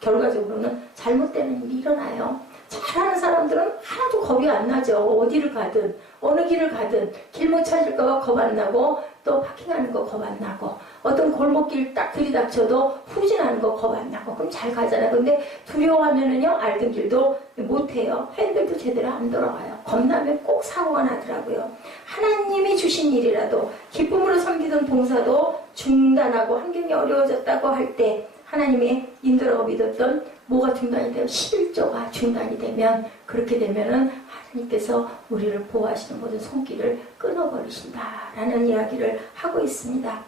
결과적으로는 잘못되는 일이 일어나요. 잘하는 사람들은 하나도 겁이 안 나죠. 어디를 가든 어느 길을 가든 길 못 찾을까 봐 겁 안 나고 또 파킹하는 거 겁 안 나고 어떤 골목길 딱 들이닥쳐도 후진하는 거 겁 안 나고 그럼 잘 가잖아요. 근데 두려워하면은요 알던 길도 못해요. 핸들도 제대로 안 돌아가요. 겁나면 꼭 사고가 나더라고요. 하나님이 주신 일이라도 기쁨으로 섬기던 봉사도 중단하고 환경이 어려워졌다고 할 때 하나님의 인도라고 믿었던 뭐가 중단이 되면 11조가 중단이 되면 그렇게 되면은 하나님께서 우리를 보호하시는 모든 손길을 끊어버리신다라는 이야기를 하고 있습니다.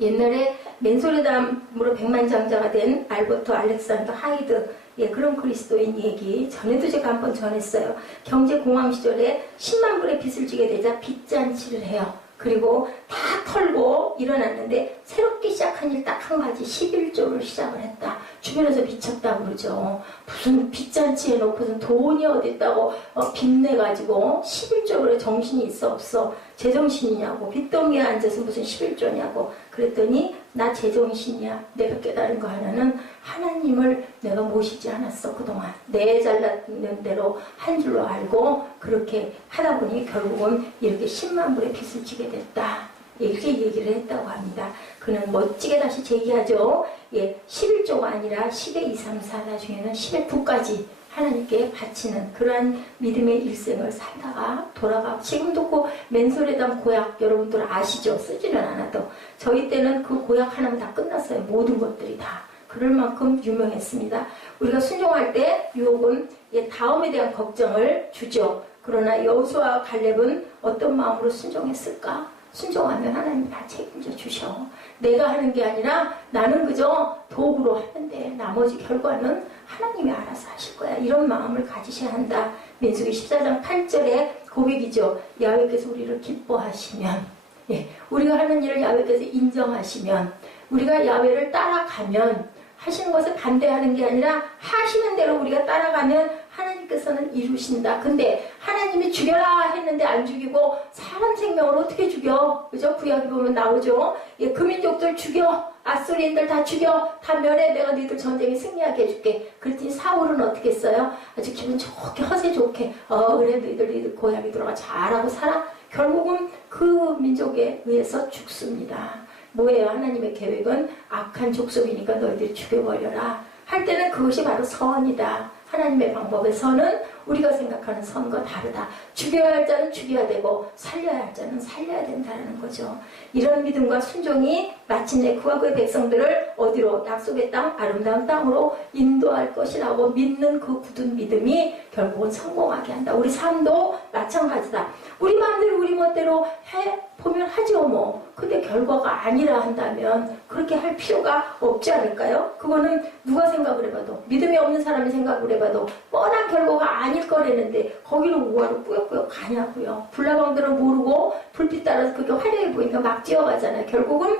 옛날에 맨소레담으로 백만장자가 된 알버트 알렉산더 하이드 그런 그리스도인 얘기 전에도 제가 한번 전했어요. 경제공황 시절에 10만 불의 빚을 지게 되자 빚잔치를 해요. 그리고 다 털고 일어났는데 새롭게 시작한 일 딱 한 가지 11조를 시작을 했다. 주변에서 미쳤다고 그러죠. 무슨 빚잔치 해놓고선 돈이 어디 있다고 빚내가지고 11조를 정신이 있어 없어 제정신이냐고 빚더미에 앉아서 무슨 11조냐고 그랬더니 나 제정신이야. 내가 깨달은 거 하나는 하나님을 내가 모시지 않았어 그동안 내 잘났는 대로 한 줄로 알고 그렇게 하다 보니 결국은 이렇게 10만 불의 빚을 지게 됐다. 이렇게 얘기를 했다고 합니다. 그는 멋지게 다시 제기하죠. 11조가 아니라 10의 2, 3, 4 나중에는 10의 9까지 하나님께 바치는 그러한 믿음의 일생을 살다가 돌아가고 지금도 그 맨소레담 고약 여러분들 아시죠? 쓰지는 않아도 저희 때는 그 고약 하나면 다 끝났어요. 모든 것들이 다. 그럴 만큼 유명했습니다. 우리가 순종할 때 유혹은 다음에 대한 걱정을 주죠. 그러나 여호수아와 갈렙은 어떤 마음으로 순종했을까? 순종하면 하나님 다 책임져 주셔. 내가 하는 게 아니라 나는 그저 도구로 하는데 나머지 결과는 하나님이 알아서 하실 거야. 이런 마음을 가지셔야 한다. 민수기 14장 8절의 고백이죠. 야훼께서 우리를 기뻐하시면 우리가 하는 일을 야훼께서 인정하시면 우리가 야훼를 따라가면 하시는 것을 반대하는 게 아니라 하시는 대로 우리가 따라가면 하나님께서는 이루신다. 근데 하나님이 죽여라 했는데 안 죽이고 사람 생명을 어떻게 죽여? 그죠? 구약에 보면 나오죠. 그 민족들 죽여. 아소리인들 다 죽여. 다 멸해. 내가 너희들 전쟁에 승리하게 해줄게. 그랬더니 사울은 어떻게 했어요? 아주 기분 좋게 허세 좋게 그래 너희들 고향에 들어가 잘하고 살아. 결국은 그 민족에 의해서 죽습니다. 뭐예요? 하나님의 계획은 악한 족속이니까 너희들이 죽여버려라 할 때는 그것이 바로 선이다. 하나님의 방법의 선은 우리가 생각하는 선과 다르다. 죽여야 할 자는 죽여야 되고 살려야 할 자는 살려야 된다는 거죠. 이런 믿음과 순종이 마침내 그와 그의 백성들을 어디로? 약속의 땅, 아름다운 땅으로 인도할 것이라고 믿는 그 굳은 믿음이 결국은 성공하게 한다. 우리 삶도 마찬가지다. 우리 마음대로 우리 멋대로 해보면 하죠 뭐. 근데 결과가 아니라 한다면 그렇게 할 필요가 없지 않을까요? 그거는 누가 생각을 해봐도 믿음이 없는 사람이 생각을 해봐도 뻔한 결과가 아닐 거라는데 거기로 뭐하러 꾸역꾸역 가냐고요. 불나방들은 모르고 불빛 따라서 그게 화려해 보이니까 막 뛰어가잖아요. 결국은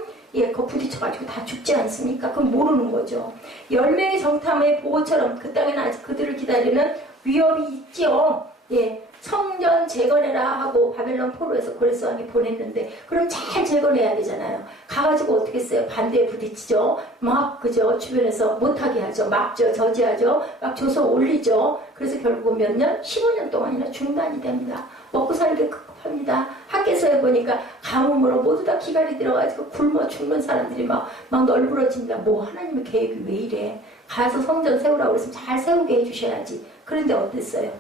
거 부딪혀가지고 다 죽지 않습니까? 그건 모르는 거죠. 10명의 정탐의 보호처럼 그 땅에는 아직 그들을 기다리는 위협이 있지요. 성전 재건해라 하고 바벨론 포로에서 고레스 왕이 보냈는데 그럼 잘 재건해야 되잖아요. 가가지고 어떻게 했어요? 반대에 부딪히죠. 막 그죠? 주변에서 못하게 하죠. 막죠. 저지하죠. 막 줘서 올리죠. 그래서 결국 몇 년? 15년 동안이나 중단이 됩니다. 먹고 살기 급급합니다. 학교에서 해보니까 가뭄으로 모두 다 기갈이 들어가지고 굶어 죽는 사람들이 막 널브러집니다. 뭐 하나님의 계획이 왜 이래? 가서 성전 세우라고 그랬으면 잘 세우게 해주셔야지. 그런데 어땠어요?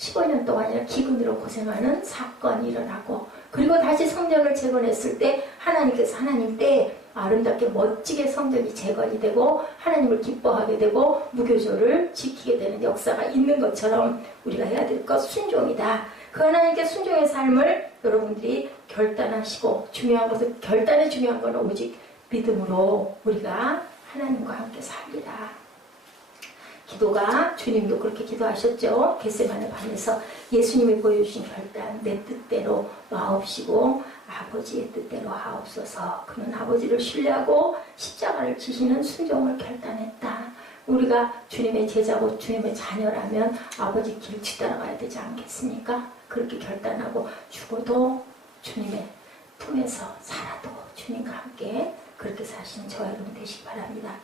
15년 동안이나 기근으로 고생하는 사건이 일어나고 그리고 다시 성전을 재건했을 때 하나님께서 하나님 때에 아름답게 멋지게 성전이 재건이 되고 하나님을 기뻐하게 되고 무교조를 지키게 되는 역사가 있는 것처럼 우리가 해야 될 것 순종이다. 그 하나님께 순종의 삶을 여러분들이 결단하시고 중요한 것은 결단의 중요한 건 오직 믿음으로 우리가 하나님과 함께 살리라. 기도가 주님도 그렇게 기도하셨죠. 겟세마네 밤에서 예수님이 보여주신 결단 내 뜻대로 마옵시고 아버지의 뜻대로 하옵소서. 그는 아버지를 신뢰하고 십자가를 지시는 순종을 결단했다. 우리가 주님의 제자고 주님의 자녀라면 아버지 길 뒤따라가야 되지 않겠습니까? 그렇게 결단하고 죽어도 주님의 품에서 살아도 주님과 함께 그렇게 사시는 저와 여러분 되시기 바랍니다.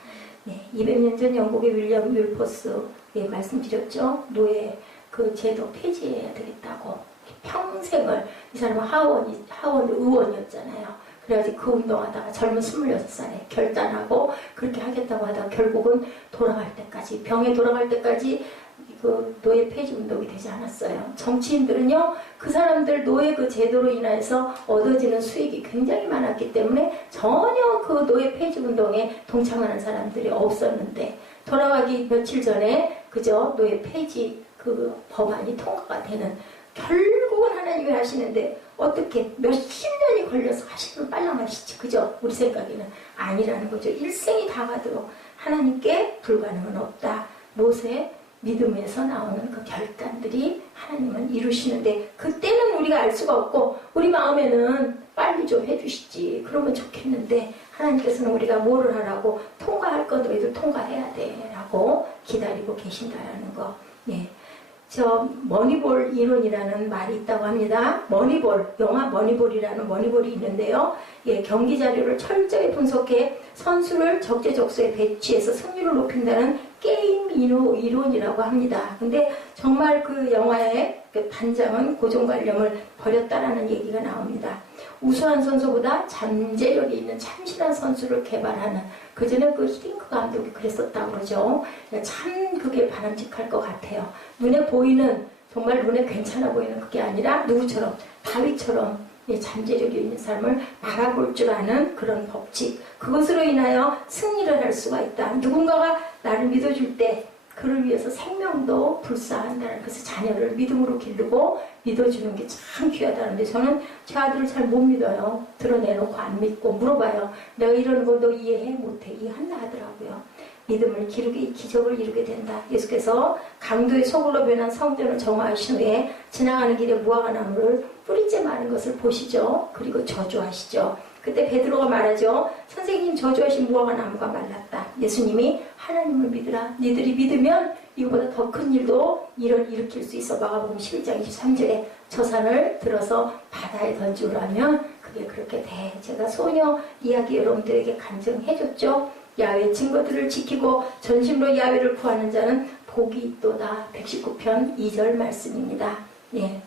200년 전 영국의 윌리엄 윌포스 말씀드렸죠. 노예 그 제도 폐지해야 되겠다고 평생을 이 사람은 하원 의원이었잖아요. 그래가지고 그 운동하다가 젊은 26살에 결단하고 그렇게 하겠다고 하다가 결국은 돌아갈 때까지 병에 돌아갈 때까지 그 노예 폐지 운동이 되지 않았어요. 정치인들은요, 그 사람들 노예 그 제도로 인해서 얻어지는 수익이 굉장히 많았기 때문에 전혀 그 노예 폐지 운동에 동참하는 사람들이 없었는데, 돌아가기 며칠 전에 그저 노예 폐지 그 법안이 통과가 되는, 결국은 하나님이 하시는데 어떻게 몇십 년이 걸려서 하시면 빨랑 하시지, 그죠? 우리 생각에는 아니라는 거죠. 일생이 다 가도록 하나님께 불가능은 없다. 모세의 믿음에서 나오는 그 결단들이 하나님은 이루시는데, 그때는 우리가 알 수가 없고 우리 마음에는 빨리 좀 해주시지, 그러면 좋겠는데, 하나님께서는 우리가 뭐를 하라고, 통과할 건 너희들 통과해야 돼 라고 기다리고 계신다라는 거. 네. 저 머니볼 이론이라는 말이 있다고 합니다. 머니볼, 영화 머니볼이라는 머니볼이 있는데요. 예, 경기 자료를 철저히 분석해 선수를 적재적소에 배치해서 승률을 높인다는 게임 이론이라고 합니다. 근데 정말 그 영화의 그 단장은 고정관념을 버렸다라는 얘기가 나옵니다. 우수한 선수보다 잠재력이 있는 참신한 선수를 개발하는, 그전에 그 히딩크 감독이 그랬었다고 그러죠. 참 그게 바람직할 것 같아요. 눈에 보이는, 정말 눈에 괜찮아 보이는 그게 아니라 누구처럼, 다윗처럼 잠재력이 있는 사람을 바라볼 줄 아는 그런 법칙, 그것으로 인하여 승리를 할 수가 있다. 누군가가 나를 믿어줄 때 그를 위해서 생명도 불사한다는, 그래서 자녀를 믿음으로 기르고 믿어주는 게 참 귀하다는데, 저는 제 아들을 잘 못 믿어요. 드러내놓고 안 믿고 물어봐요. 내가 이러는 거 너 이해해? 못해. 이해한다 하더라고요. 믿음을 기르게 기적을 이루게 된다. 예수께서 강도의 소굴로 변한 성전을 정화하신 후에 지나가는 길에 무화과 나무를 뿌리째 마른 것을 보시죠. 그리고 저주하시죠. 그때 베드로가 말하죠. 선생님, 저주하신 무화과 나무가 말랐다. 예수님이 하나님을 믿으라. 니들이 믿으면 이거보다 더 큰 일도 일으킬 수 있어. 마가복음 11장 23절에 저 산을 들어서 바다에 던지라면 그게 그렇게 돼. 제가 소녀 이야기 여러분들에게 간증해줬죠. 야훼 증거들을 지키고 전심으로 야훼를 구하는 자는 복이 있도다. 119편 2절 말씀입니다. 예.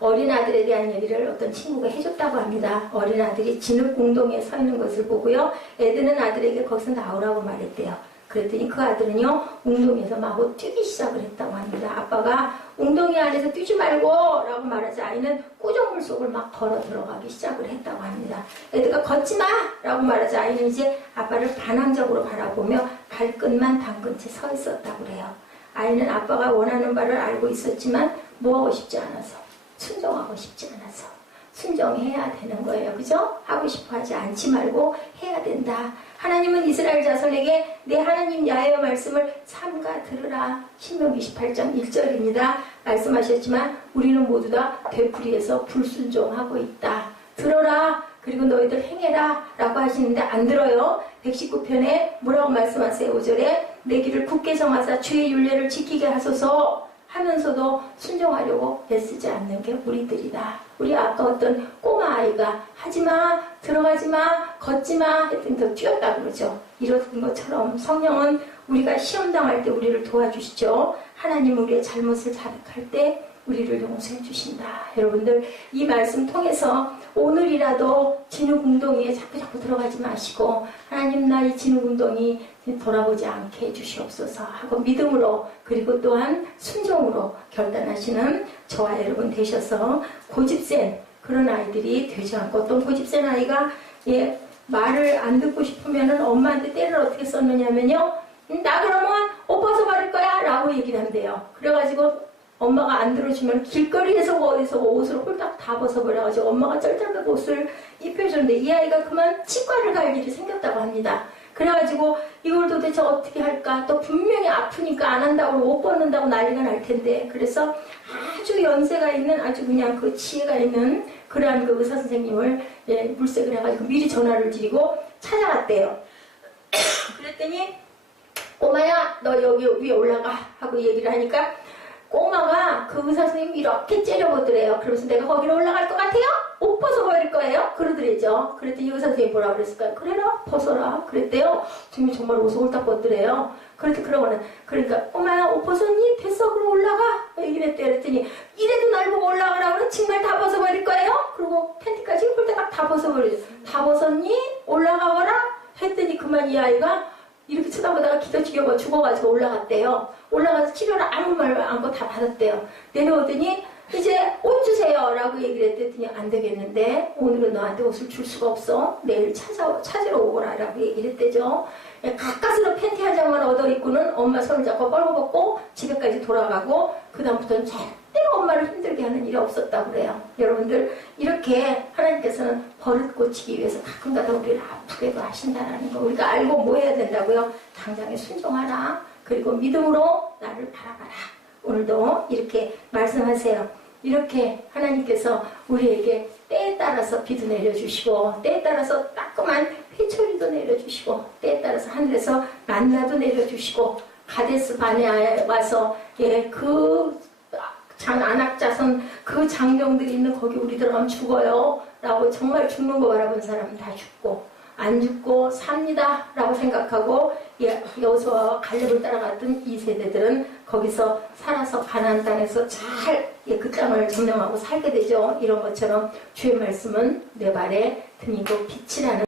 어린아들에 대한 얘기를 어떤 친구가 해줬다고 합니다. 어린아들이 진흙 웅덩이에 서 있는 것을 보고요, 애드는 아들에게 거기서 나오라고 말했대요. 그랬더니 그 아들은요, 웅덩이에서 마구 뛰기 시작을 했다고 합니다. 아빠가 웅덩이 안에서 뛰지 말고 라고 말하자 아이는 꾸정물 속을 막 걸어 들어가기 시작을 했다고 합니다. 애드가 걷지 마 라고 말하자 아이는 이제 아빠를 반항적으로 바라보며 발끝만 담근 채 서 있었다고 그래요. 아이는 아빠가 원하는 바를 알고 있었지만 뭐하고 싶지 않아서, 순종하고 싶지 않아서 순종해야 되는 거예요. 그죠? 하고 싶어 하지 않지 말고 해야 된다. 하나님은 이스라엘 자손에게 내 하나님 야훼의 말씀을 삼가 들으라. 신명기 28장 1절입니다. 말씀하셨지만 우리는 모두 다 되풀이해서 불순종하고 있다. 들어라. 그리고 너희들 행해라 라고 하시는데 안 들어요. 119편에 뭐라고 말씀하세요? 5절에 내 길을 굳게 정하사 주의 율례를 지키게 하소서 하면서도 순종하려고 애쓰지 않는 게 우리들이다. 우리 아까 어떤 꼬마 아이가 하지마, 들어가지마, 걷지마 했더니 더 뛰었다 그러죠. 이런 것처럼 성령은 우리가 시험당할 때 우리를 도와주시죠. 하나님은 우리의 잘못을 자백할 때 우리를 용서해 주신다. 여러분들 이 말씀 통해서 오늘이라도 진흙웅덩이에 자꾸 들어가지 마시고 하나님 나 이 진흙웅덩이 돌아보지 않게 해주시옵소서 하고 믿음으로 그리고 또한 순종으로 결단하시는 저와 여러분 되셔서 고집센 그런 아이들이 되지 않고, 어떤 고집센 아이가 말을 안 듣고 싶으면은 엄마한테 때를 어떻게 썼느냐면요, 나 그러면 옷 벗어버릴 거야 라고 얘기를 한대요. 그래가지고 엄마가 안 들어주면 길거리에서 어디서 옷을 홀딱 다 벗어버려가지고 엄마가 쩔쩔하게 옷을 입혀줬는데 이 아이가 그만 치과를 갈 일이 생겼다고 합니다. 그래가지고 이걸 도대체 어떻게 할까, 또 분명히 아프니까 안 한다고 옷 벗는다고 난리가 날 텐데, 그래서 아주 연세가 있는 아주 그냥 그 지혜가 있는 그러한 그 의사 선생님을 물색을 해가지고 미리 전화를 드리고 찾아갔대요. 그랬더니 꼬마야 너 여기 위에 올라가 하고 얘기를 하니까 꼬마가 그 의사 선생님이 이렇게 째려보더래요. 그러면서 내가 거기로 올라갈 것 같아요? 옷 벗어버릴 거예요? 그러더래죠. 그랬더니 의사 선생님이 뭐라 그랬을까요? 그래라 벗어라 그랬대요. 지금 정말 옷을 홀딱 벗더래요. 그러니까 꼬마야 옷 벗었니? 됐어 그럼 올라가 얘기를 했대요. 그랬더니 이래도 날 보고 올라가라 그러면 정말 다 벗어버릴 거예요? 그리고 팬티까지 홀딱 다 벗어버리죠. 다 벗었니? 올라가거라? 했더니 그만 이 아이가 이렇게 쳐다보다가 기도 지겨워 죽어가지고 올라갔대요. 올라가서 치료를 아무 말 안고 다 받았대요. 내려오더니 이제 옷 주세요 라고 얘기를 했더니 안 되겠는데 오늘은 너한테 옷을 줄 수가 없어. 내일 찾으러 오거라 라고 얘기를 했대죠. 가까스로 팬티 한 장만 얻어 입고는 엄마 손을 잡고 뻘거벗고 집에까지 돌아가고 그 다음부터는 절대로 엄마를 힘들게 하는 일이 없었다고 그래요. 여러분들 이렇게 하나님께서는 버릇 고치기 위해서 가끔가다 우리를 아프게도 하신다는 거 우리가 알고 뭐 해야 된다고요? 당장에 순종하라. 그리고 믿음으로 나를 바라봐라. 오늘도 이렇게 말씀하세요. 이렇게 하나님께서 우리에게 때에 따라서 비도 내려주시고 때에 따라서 따끔한 회초리도 내려주시고 때에 따라서 하늘에서 만나도 내려주시고 가데스 바네아에 와서 그 안악자선 그 장병들이 있는 거기 우리 들어가면 죽어요 라고 정말 죽는 거 바라본 사람은 다 죽고 안 죽고 삽니다 라고 생각하고 여호수아와 갈렙을 따라갔던 이 세대들은 거기서 살아서 가나안 땅에서 잘 그 땅을 점령하고 살게 되죠. 이런 것처럼 주의 말씀은 내 발에 등이고 빛이라는